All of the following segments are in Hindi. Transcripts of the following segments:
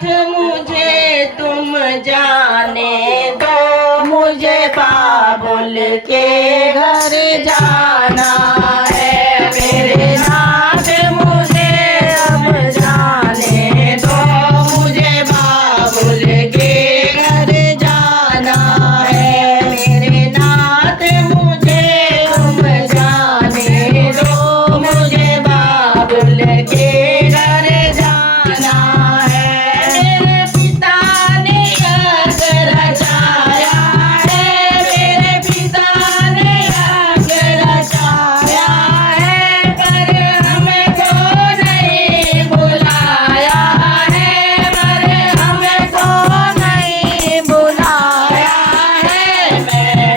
मुझे तुम जाने दो, मुझे बाबुल के घर जाना है। मेरे नाथ मुझे अब जाने दो, मुझे बाबुल के घर जाना है। मेरे नाथ मुझे तुम जाने दो, मुझे बाबुल के घर जाना है। मेरे पिता ने यज्ञ रचाया है, मेरे पिता ने यज्ञ रचाया है, पर हमको नहीं बुलाया है, पर हमको नहीं बुलाया है। मैंने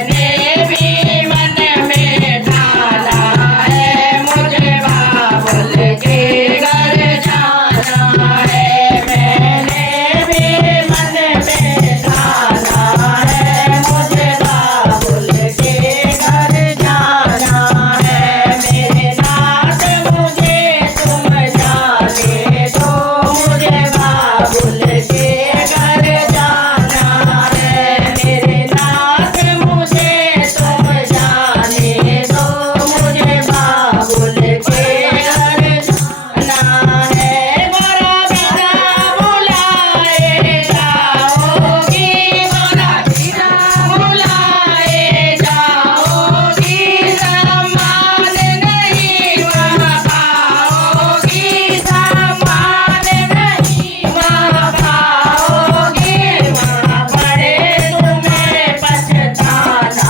भी मन में ठाना है, मुझे बाबुल के घर जाना है। मैंने भी मन में ठाना है, मुझे बाबुल के घर जाना है। मेरे नाथ मुझे तुम जाने दो, मुझे बाबुल के घर जाना है। मेरे नाथ मुझे तुम जाने दो, मुझे बाबुल के घर जाना है। मोरा पिता बुलाए जाओगी, मोरा पिता बुलाए जाओगी, सम्मान नहीं वहाँ पाओगी, सम्मान नहीं वहाँ पाओगी। वहाँ पड़े तुम्हें पछताना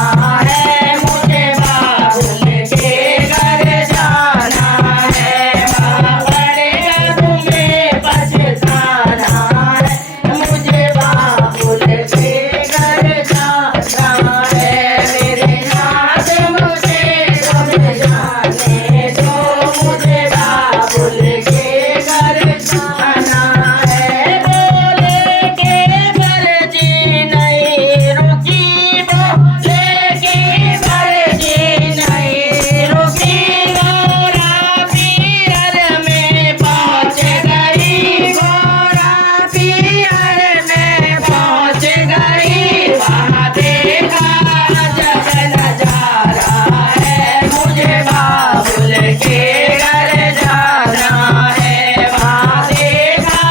है, मुझे बाबुल के घर जाना है। वहाँ पड़ेगा तुम्हें पछताना है, मुझे बाबुल के घर जाना है। मेरे नाथ मुझे तुम जाने दो, मुझे बाबुल के घर जाना है। बोले के मर्जी नहीं रुकी, बोले की मर्जी नहीं रुकी, गोरा पीहर में पहुँच गई, गोरा पीहर में पहुँच गई। वहाँ देखा जब नजारा है, मुझे बाबुल के घर जाना है। वहाँ देखा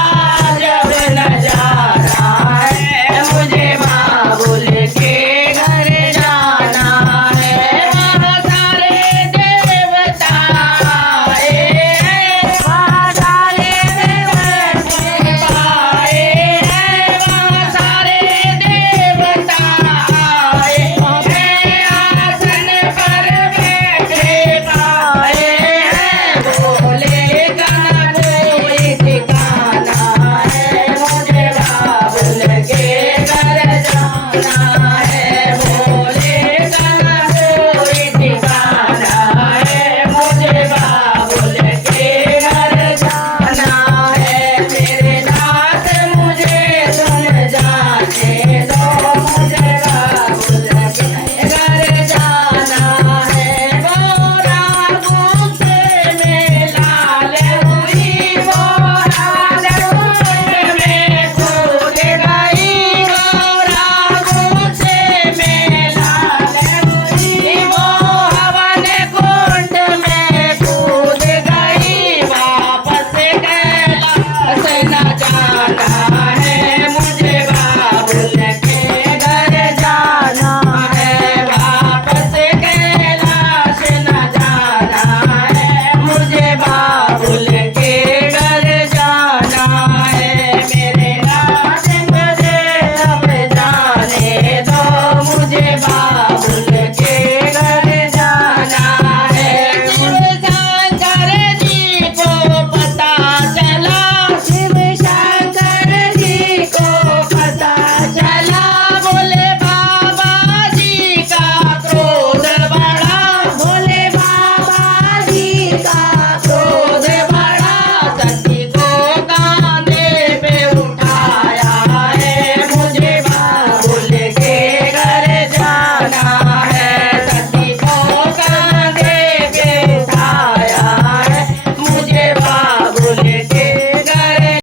जब नजारा है, मुझे बाबुल के घर जाना है। वहाँ सारे देवता आए हैं, वहाँ सारे देवता आए हैं, वहाँ सारे देवता आए हैं, आसन पर बैठे पाए हैं। बोले का कोई ठिकाना है, मुझे बाबुल के घर जाना है। बोले का कोई ठिकाना है, मुझे बाबुल के घर जाना है। मेरे नाथ मुझे तुम जाने दो, मुझे बाबुल के घर जाना है। गोरा गुस्से में लाल हुई, गोरा गुस्से में कूद गई, गोरा गुस्से में लाल हुई, वो हवन कुंड में कूद गई। वापस कैलाश न जाना